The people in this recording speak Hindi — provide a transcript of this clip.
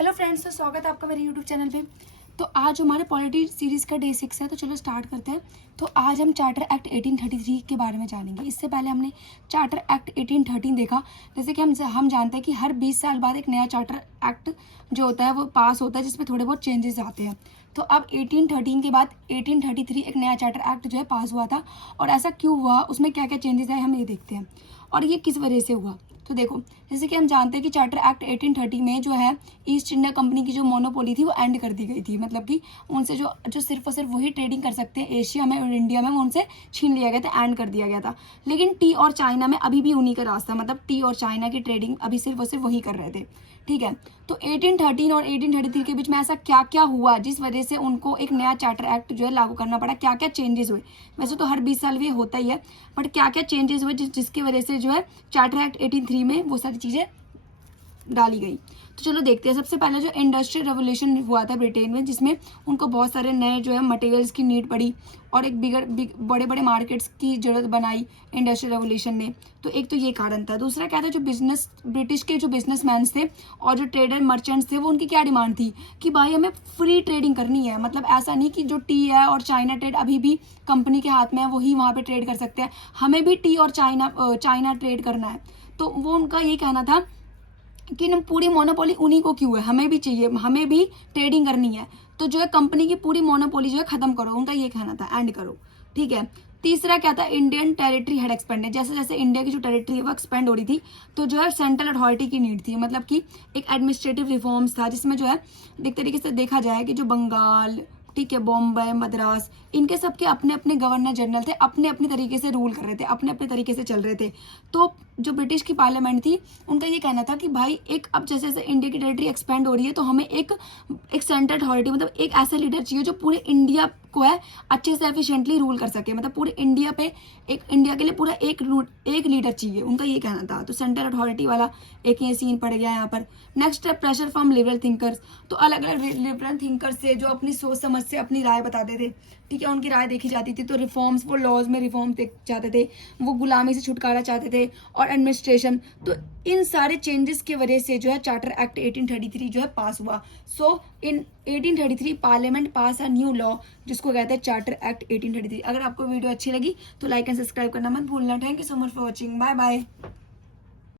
हेलो फ्रेंड्स, तो स्वागत है आपका मेरे यूट्यूब चैनल पे। तो आज हमारे पॉलिटी सीरीज़ का डे 6 है, तो चलो स्टार्ट करते हैं। तो आज हम चार्टर एक्ट 1833 के बारे में जानेंगे। इससे पहले हमने चार्टर एक्ट 1813 देखा। जैसे कि हम जानते हैं कि हर 20 साल बाद एक नया चार्टर एक्ट जो होता है वो पास होता है, जिसमें थोड़े बहुत चेंजेस आते हैं। तो अब 1813 के बाद 1833 एक नया चार्टर एक्ट जो है पास हुआ था। और ऐसा क्यों हुआ, उसमें क्या क्या चेंजेस आए, हम ये देखते हैं और ये किस वजह से हुआ। तो देखो, जैसे कि हम जानते हैं कि चार्टर एक्ट 1830 में जो है ईस्ट इंडिया कंपनी की जो मोनोपोली थी वो एंड कर दी गई थी। मतलब कि उनसे जो सिर्फ और सिर्फ वही ट्रेडिंग कर सकते हैं एशिया में और इंडिया में, वो उनसे छीन लिया गया था, एंड कर दिया गया था। लेकिन टी और चाइना में अभी भी उन्हीं का रास्ता, मतलब टी और चाइना की ट्रेडिंग अभी सिर्फ और सिर्फ वही कर रहे थे। ठीक है, तो 1813 और 1833 के बीच में ऐसा क्या क्या हुआ जिस वजह से उनको एक नया चार्टर एक्ट जो है लागू करना पड़ा, क्या क्या चेंजेस हुए। वैसे तो हर 20 साल में होता ही है, बट क्या क्या चेंजेस हुए जिसकी वजह से जो है चार्टर एक्ट 1803 में वो सारी चीज़ें डाली गई। तो चलो देखते हैं। सबसे पहले जो इंडस्ट्रियल रेवोल्यूशन हुआ था ब्रिटेन में, जिसमें उनको बहुत सारे नए जो है मटेरियल्स की नीड पड़ी और एक बड़े बड़े मार्केट्स की जरूरत बनाई इंडस्ट्रियल रेवोल्यूशन ने। तो एक तो ये कारण था। दूसरा क्या था, जो ब्रिटिश के जो बिजनेसमैन थे और जो ट्रेडर मर्चेंट्स थे, वो उनकी क्या डिमांड थी कि भाई हमें फ्री ट्रेडिंग करनी है। मतलब ऐसा नहीं कि जो टी है और चाइना ट्रेड अभी भी कंपनी के हाथ में है, वही वहाँ पे ट्रेड कर सकते हैं, हमें भी टी और चाइना ट्रेड करना है। तो वो उनका यही कहना था कि ना पूरी मोनोपोली उन्हीं को क्यों है, हमें भी चाहिए, हमें भी ट्रेडिंग करनी है। तो जो है कंपनी की पूरी मोनोपोली जो है खत्म करो, उनका ये कहना था, एंड करो। ठीक है। तीसरा क्या था, इंडियन टेरिटरी हेड एक्सपेंडेड। जैसे जैसे इंडिया की जो टेरिटरी है वो एक्सपेंड हो रही थी, तो जो है सेंट्रल अथॉरिटी की नीड थी। मतलब कि एक एडमिनिस्ट्रेटिव रिफॉर्म्स था, जिसमें जो है एक तरीके से देखा जाए कि जो बंगाल, ठीक है, बॉम्बे, मद्रास, इनके सबके अपने अपने गवर्नर जनरल थे, अपने अपने तरीके से रूल कर रहे थे, अपने अपने तरीके से चल रहे थे। तो जो ब्रिटिश की पार्लियामेंट थी, उनका ये कहना था कि भाई एक अब जैसे जैसे इंडिया की टेरिटरी एक्सपेंड हो रही है, तो हमें एक सेंट्रल अथॉरिटी, मतलब एक ऐसा लीडर चाहिए जो पूरे इंडिया को है अच्छे से एफिशिएंटली रूल कर सके। मतलब पूरे इंडिया पे एक इंडिया के लिए पूरा एक लीडर चाहिए, उनका ये कहना था। तो सेंट्रल अथॉरिटी वाला एक ये सीन पड़ गया यहाँ पर। नेक्स्ट है प्रेशर फ्रॉम लिबरल थिंकर्स। तो अलग अलग लिबरल थिंकर्स से जो अपनी सोच समझ से अपनी राय बताते थे, ठीक है, उनकी राय देखी जाती थी। तो रिफॉर्म्स, वो लॉज में रिफॉर्म चाहते थे, वो गुलामी से छुटकारा चाहते थे, और एडमिनिस्ट्रेशन। तो इन सारे चेंजेस की वजह से जो है चार्टर एक्ट 1833 जो है पास हुआ। सो इन 1833 parliament pass a new law, जिसको कहते हैं चार्टर एक्ट 1833। अगर आपको वीडियो अच्छी लगी तो लाइक एंड सब्सक्राइब करना मत भूलना। Thank you so much for watching. Bye bye.